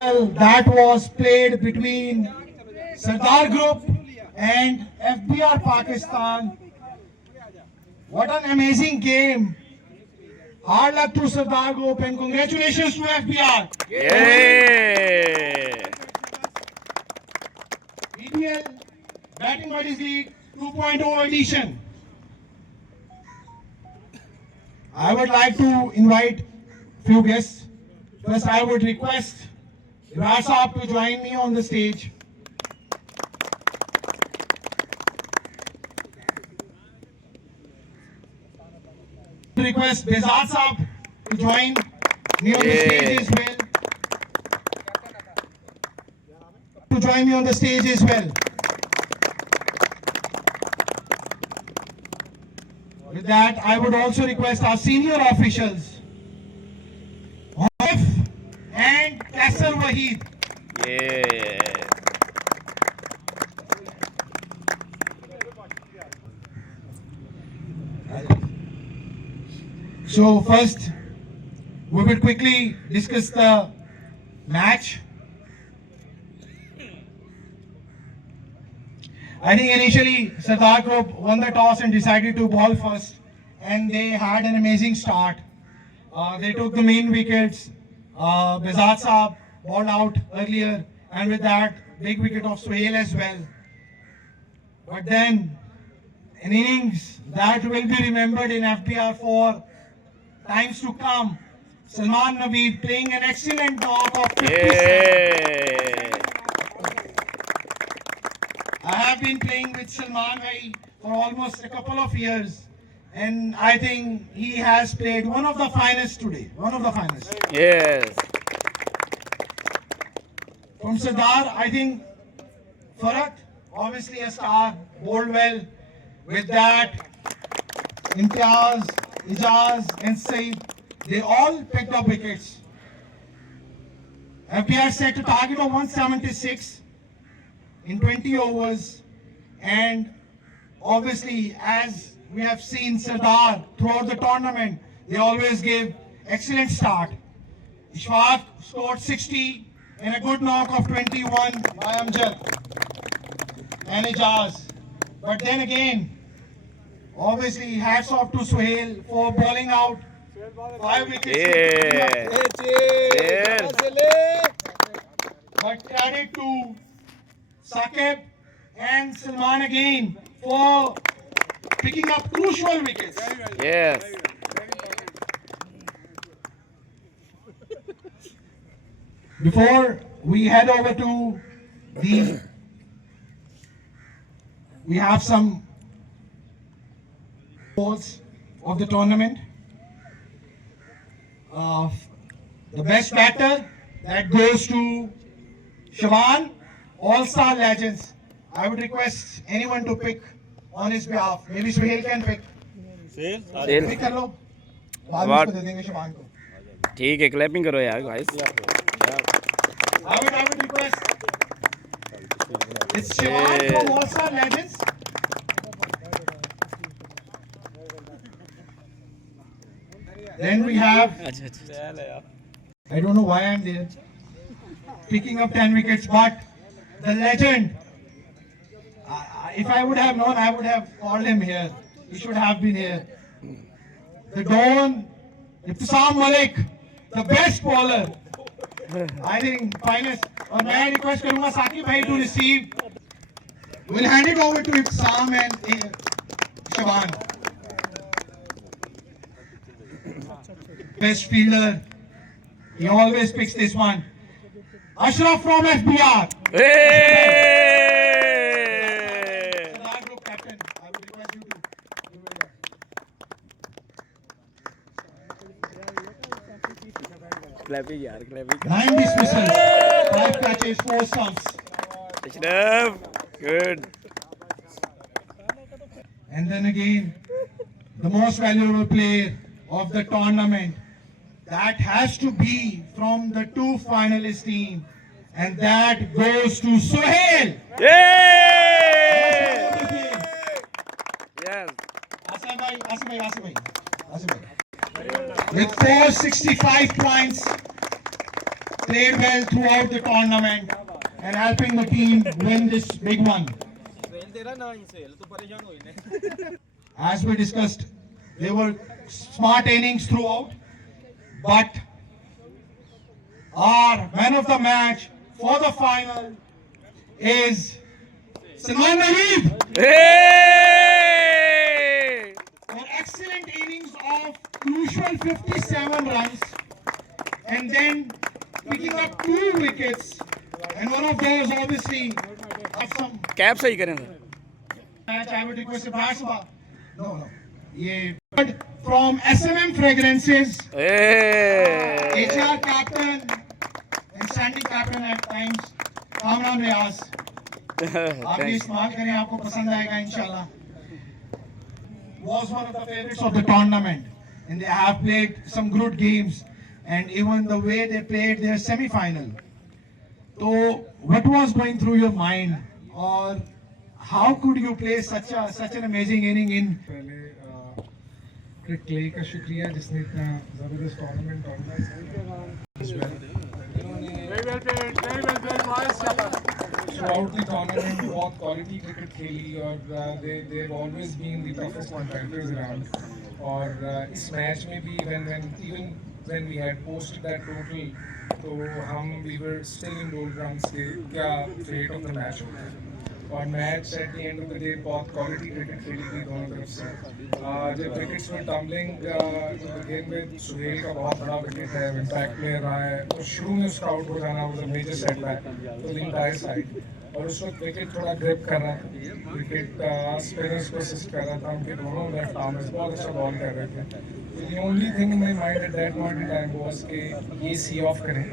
that was played between Sardar Group and FBR Pakistan. What an amazing game. Hard luck to Sardar Group and congratulations to FBR. Yeah. BBL Batting Buddies League 2.0 edition. I would like to invite few guests. First, I would request Virar Saab to join me on the stage. Request Bezad Saab to join me on the stage as well. To join me on the stage as well. With that, I would also request our senior officials, Honif and Kassar Waheed. Yeah. So first, we will quickly discuss the match. I think initially Sardar Group won the toss and decided to ball first, and they had an amazing start. They took the main wickets. Bezad Saab balled out earlier, and with that, big wicket of Suhail as well. But then, an innings that will be remembered in FBR for times to come. Salman Naveed playing an excellent knock of 57. Yeah. I have been playing with Salman Bhai for almost a couple of years, and I think he has played one of the finest today. One of the finest. Yes. From Sardar, I think Farhat, obviously a star, bowled well. With that, Imtiaz, Ijaz, and Saeed, they all picked up wickets. FBR set a target of 176 in 20 overs, and obviously, as we have seen Sardar throughout the tournament, they always give excellent start. Ishfaq scored 60 and a good knock of 21 by Amjad and Ijaz. But then again, obviously, hats off to Suhail for bowling out 5 wickets. Yeah. But credit to Saqib and Salman again for picking up crucial wickets. Yes. Before we head over to we have some awards of the tournament. The best batter that goes to Shaban, All-Star Legends. I would request anyone to pick on his behalf. Maybe Suhail can pick. सेल Pick कर लो. बाद में उसको दे देंगे शबान को. ठीक है clapping करो यार guys I would request. It's Shaban from All-Star Legends. Then we have, अच्छा अच्छा I don't know why I'm there, picking up 10 wickets, but the legend, if I would have known, I would have called him here. He should have been here. The Don, Ibtisam Malik, the best bowler. I think finest. और मैं request करूँगा साकिब भाई to receive. We'll hand it over to Ibtisam and Shaban. Best fielder. He always picks this one. Ashraf from FBR. Sardar Group captain. I would request you to. Clapping यार clapping 9 dismissals, 5 catches, 4 stumps. Ashraf good And then again, the most valuable player of the tournament. That has to be from the 2 finalist team. And that goes to Suhail. Yes Asif bhai. With 465 points, played well throughout the tournament and helping the team win this big one. As we discussed, they were smart innings throughout, but our man of the match for the final is Salman Naveed Hey! for excellent innings of crucial 57 runs and then picking up 2 wickets, and one of those obviously of some cap सही करें sir match. I would request Bhaswa. No. Yeah. From SMM Fragrances, Hey! HR captain and standing captain at times, Kamran Riaz. आप भी Thanks. इस्तेमाल करें, आपको पसंद आएगा इंशाल्लाह. Was one of the favorites of the tournament, and they have played some good games, and even the way they played their semi-final. So, what was going through your mind, or how could you play such an amazing inning in? पहले क्रिक clay का शुक्रिया जिसने इतना ज़बरदस्त tournament organise किया. Throughout the tournament बहुत quality cricket खेली और they have always been the toughest competitors around. और इस मैच में भी when we had posted that total, तो we were still in doldrums के क्या fate of the match होगा. और match at the end of the day बहुत क्वालिटी क्रिकेट खेली गई दोनों तरफ से. जब विकेट्स में टम्बलिंग गेम में सुहेल का बहुत बड़ा विकेट है, इम्पैक्ट प्लेयर रहा है, और शुरू में उसका आउट हो जाना was a major setback for the entire side. और उस वक्त विकेट थोड़ा ग्रिप कर रहा था, विकेट स्पिनर्स को असिस्ट कर रहा था, उनके दोनों लेफ्ट आर्मर्स बहुत अच्छा बॉल कर रहे थे. The only thing in my mind at that point in time was कि ये सी ऑफ करें,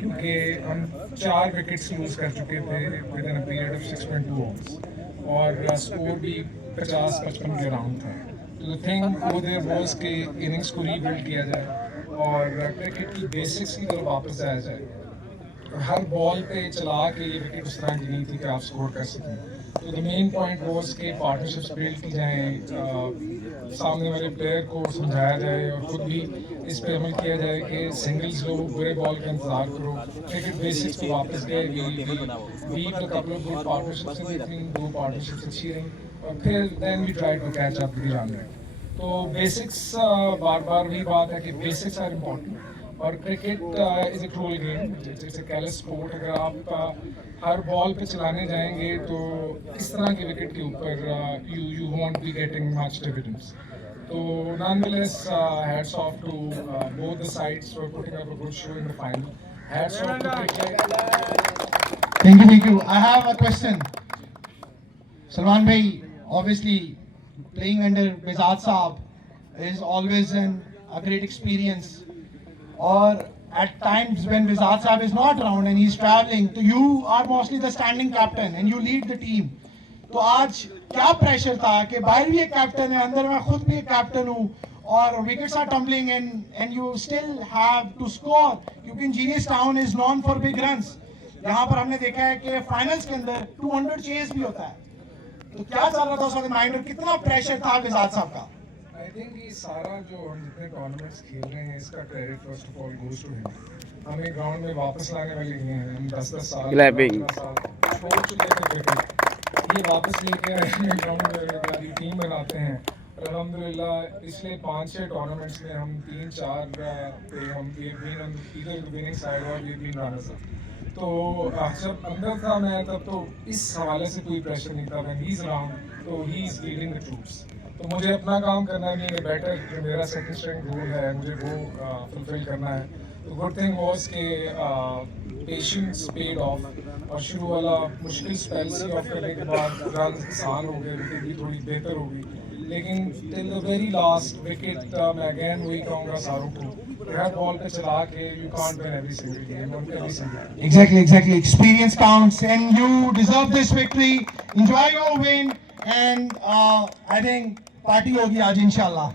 क्योंकि हम 4 विकेट्स लूज कर चुके थे with in a period of 6.2 overs और स्कोर भी 50-55 के अराउंड था. तो द थिंग वो देयर वाज कि इनिंग्स को रीबिल्ड किया जाए और क्रिकेट की बेसिक्स की तरफ वापस जाया जाए. हर बॉल पे चला के ये विकेट उस तरह की नहीं थी कि आप स्कोर कर सकें. तो द मेन पॉइंट वाज कि पार्टनरशिप्स बिल्ड की जाएँ, सामने वाले प्लेयर को समझाया जाए और खुद भी इस पे अमल किया जाए कि सिंगल्स लो, बुरे बॉल का इंतजार करो, क्रिकेट बेसिक्स पे वापस गए. We couple of good partnerships in between, 2 partnerships अच्छी रही और फिर then we try to catch up the run rate. तो बेसिक्स बार वही बात है कि बेसिक्स आर इम्पॉर्टेंट. और cricket is a cruel game, it's a कैरलेस sport. अगर आप हर बॉल पे चलाने जाएंगे तो इस तरह के विकेट के ऊपर you want be getting much dividends. So nonetheless, hats off to both the sides for putting up a good show in the final. Hats off to cricket. Thank you. I have a question. Salman bhai, obviously playing under Bizad Saab is always a great experience. Or at times when Bizad Saab is not around and he's traveling, so you are mostly the standing captain and you lead the team. तो आज क्या pressure था कि बाहर भी एक captain है, अंदर मैं खुद भी एक कैप्टन हूँ और wickets are tumbling and you still have to score, क्योंकि engineers town is known for big runs. यहाँ पर हमने देखा है कि फाइनल्स के अंदर 200 चेस भी होता है. तो क्या चल रहा था उस वक्त माइंड में, कितना प्रेशर था बिजाद साहब का? I think ये सारा जो हम जितने टूर्नामेंट्स खेल रहे हैं इसका credit first of all goes to him. हमें ग्राउंड में वापस लाने वाले नहीं हैं. हम 10-10 साल Clapping. छोड़ चुके थे क्रिकेट, ये वापस लेके आए हैं ग्राउंड में, टीम बनाते हैं. और अल्हम्दुलिल्लाह पिछले 5-6 टूर्नामेंट्स में हम 3-4 पे हम इधर विनिंग साइड और ये बीन रनर्स. तो जब अंदर था मैं तब तो इस हवाले से कोई प्रेशर नहीं था. व्हेन ही इज अराउंड तो he is leading the troops. तो मुझे अपना काम करना है, नहीं बेटर जो मेरा सेकंड स्ट्रिंग रोल है मुझे वो फुलफिल करना है. तो गुड थिंग वाज के पेशेंस पेड ऑफ और शुरू वाला मुश्किल स्पेल सी ऑफ करने के बाद रन आसान हो गए, विकेट भी थोड़ी बेहतर हो गई. लेकिन till the very last wicket मैं अगेन वही कहूँगा सारों को, हर बॉल पे चला के you can't win every single game और every single. Exactly. Experience counts and you deserve this victory. Enjoy your win and I think party होगी आज इंशाल्लाह.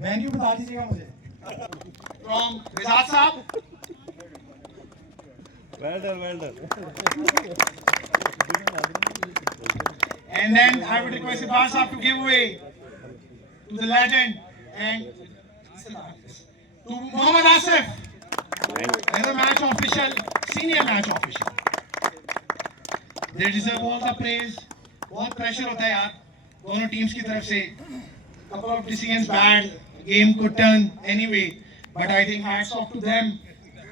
वेन्यू बता दीजिएगा मुझे. From Bizad साहब. Well done. And then I would request Ibas Saab to give away to the legend and to Muhammad Asif. as a match official, senior match official. They deserve all the praise. बहुत pressure होता है यार दोनों teams की तरफ से. Couple of decisions bad, game could turn anyway. But I think hats off to them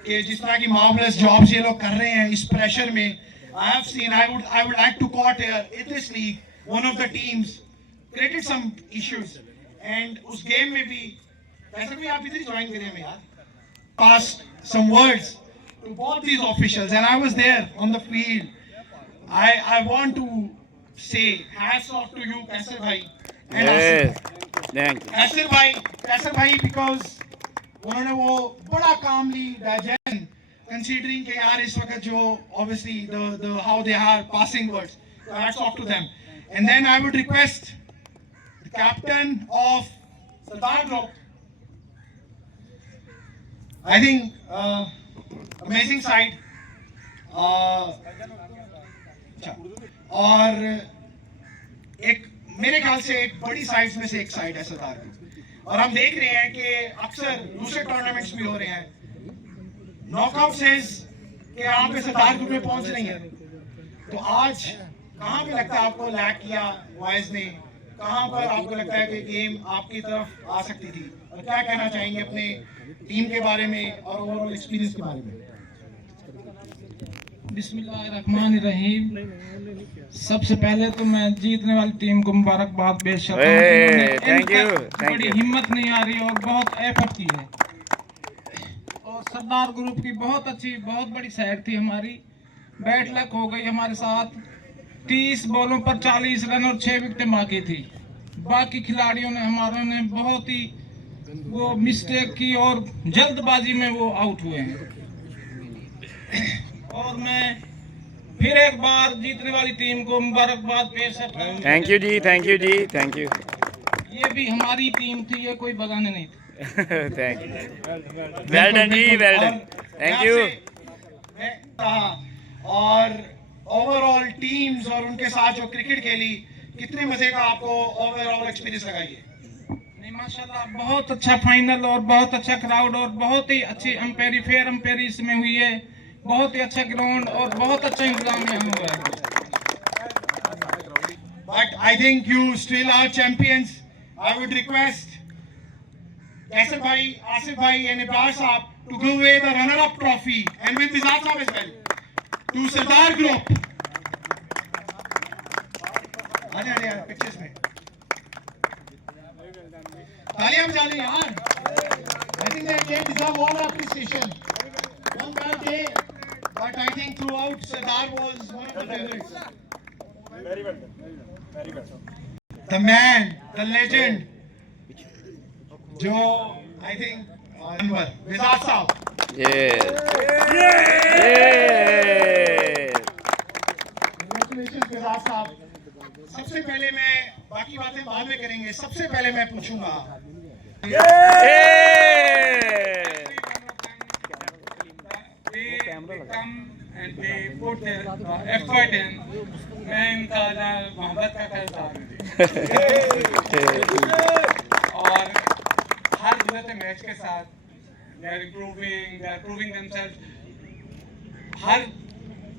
कि जिस तरह की marvelous jobs ये लोग कर रहे हैं इस pressure में. I have seen. I would like to quote here in this league one of the teams created some issues and उस game में भी ऐसा कोई आप इधर ही join करें हमें यार. Passed some words to both these officials and I was there on the field. I want to say hats off to you Kaisar bhai and Yes. Asif. Thank you. Kaisar bhai because उन्होंने वो बड़ा calmly digest considering कि यार इस वक्त जो obviously the how they are passing words. So hats off to them. And then I would request the captain of Sardar Group. I think amazing side. और एक मेरे ख्याल से एक बड़ी साइड्स में से एक साइड है सरदार की और हम देख रहे हैं कि अक्सर दूसरे टूर्नामेंट्स भी हो रहे हैं नॉकआउट सेज कि यहाँ पे सरदार ग्रुप में पहुंच रही है तो आज कहाँ पे लगता है आपको लैक किया वॉइस ने कहाँ पर आपको लगता है कि गेम आपकी तरफ आ सकती थी और क्या कहना चाहेंगे अपने टीम के बारे में और ओवरऑल एक्सपीरियंस के बारे में बिस्मिल्लाहिर्रहमानिर्रहीम। सबसे पहले तो मैं जीतने वाली टीम को मुबारकबाद पेश करता हूं। Hey, उन्होंने thank you, thank बड़ी you. हिम्मत नहीं आ रही और बहुत एफर्ट की है और सरदार ग्रुप की बहुत अच्छी बहुत बड़ी साइड थी हमारी। बैट लक हो गई हमारे साथ 30 बॉलों पर 40 रन और 6 विकेटें बाकी थी। बाकी खिलाड़ियों ने हमारों ने बहुत ही वो मिस्टेक की और जल्दबाजी में वो आउट हुए हैं और मैं फिर एक बार जीतने वाली टीम को मुबारकबाद पेश करता हूं। Thank you ji, thank you ji, thank you. ये भी हमारी टीम थी, ये कोई बगाने नहीं थी। Thank you. Well done जी, well done. Thank you. और ओवरऑल टीम्स और उनके साथ जो क्रिकेट खेली कितने मजे का आपको ओवरऑल एक्सपीरियंस लगा ये नहीं माशाल्लाह बहुत अच्छा फाइनल और बहुत अच्छा क्राउड और बहुत ही अच्छी अंपायरी फेयर अंपायरी इसमें हुई है। बहुत ही अच्छा ग्राउंड और बहुत अच्छा इंतजाम यहाँ हुआ है। But I think you still are champions. I would request Kaisar bhai, Asif bhai and Ibrahim Saab to give away the runner-up trophy and with Mizaj Saab as well to Sardar Group. आने यार pictures में तालियां बजा लें यार। I think they deserve all appreciation. One bad day, but I think throughout Sardar was one of the favorites. The man, the legend, जो I think Anwar, Mizaj Saab. Yes. Congratulations Mizaj Saab. सबसे पहले मैं बाकी बातें बाद में करेंगे। सबसे पहले मैं पूछूंगा And they put their effort in. मैं इनका मोहब्बत का कर्जदार हूँ और हर गुजरते मैच के साथ they are improving, they are proving themselves. Her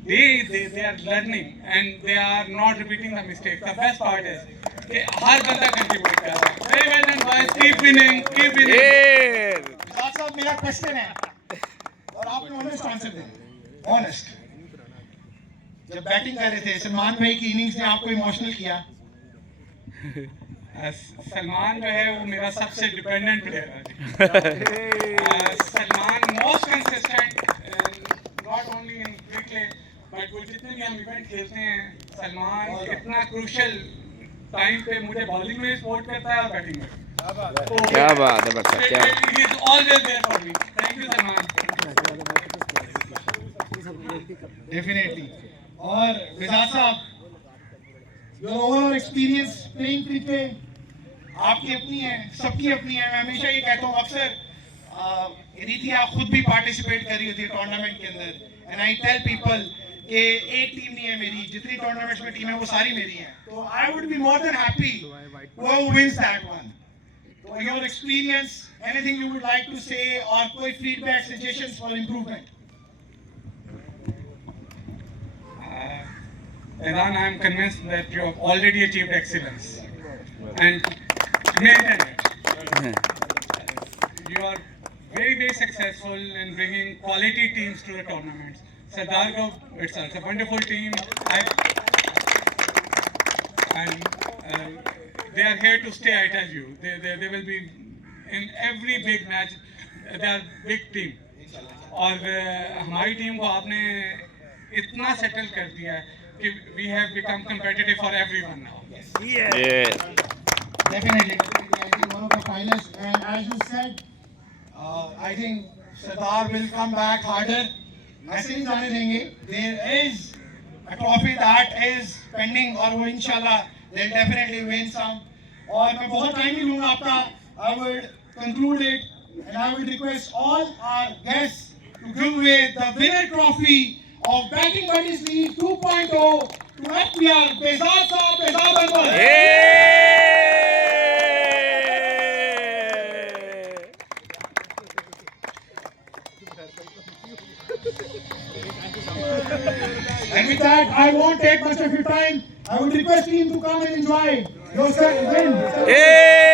they are learning and they are not repeating the mistakes. The best part is कि हर बंदा contribute कर रहा है. Very well done boys. Keep winning, keep winning. Yes. मिजाज साहब मेरा question है और आपने ऑनेस्ट आंसर देना। ऑनेस्ट जब बैटिंग कर रहे थे सलमान भाई की इनिंग्स ने आपको इमोशनल किया? सलमान जो है वो मेरा सबसे डिपेंडेंट प्लेयर है। Salman most consistent not only in cricket but वो जितने भी हम इवेंट खेलते हैं सलमान इतना क्रूशियल टाइम पे मुझे बॉलिंग में सपोर्ट करता है और बैटिंग में। क्या बात है बच्चा, क्या He is always there for me. Thank you Salman. Definitely. और मिजाज साहब your overall experience playing cricket आपकी अपनी है, सबकी अपनी है। मैं हमेशा ये कहता हूँ अक्सर रीति आप खुद भी पार्टिसिपेट कर रही होती है टूर्नामेंट के अंदर एंड आई टेल पीपल कि एक टीम नहीं है मेरी, जितनी टूर्नामेंट्स में टीम है वो सारी मेरी हैं। तो I would be more than happy whoever wins that one. So your experience, anything you would like to say or कोई feedback, suggestions for improvement? Iran, I am convinced that you have already achieved excellence and maintain it. You are very, very successful in bringing quality teams to the tournaments. Sardar Group itself, a wonderful team. And they are here to stay, I tell you. They will be in every big match. They are big team. और हमारी team को आपने इतना settle कर दिया है कि we have become competitive for everyone now. Yeah. Definitely, I think one of the finalists, and as you said, I think Sardar will come back harder. ऐसे नहीं जाने देंगे. There is a trophy that is pending, और वो इंशाल्लाह they'll definitely win some. और मैं बहुत टाइम नहीं लूँगा आपका. I would conclude it, and I would request all our guests to give away the winner trophy of Batting Buddies League 2.0 to FPL Bezad Saab, Bezad Anwar. And with that, I won't take much of your time. I would request team to come and enjoy yourself win. Yeah.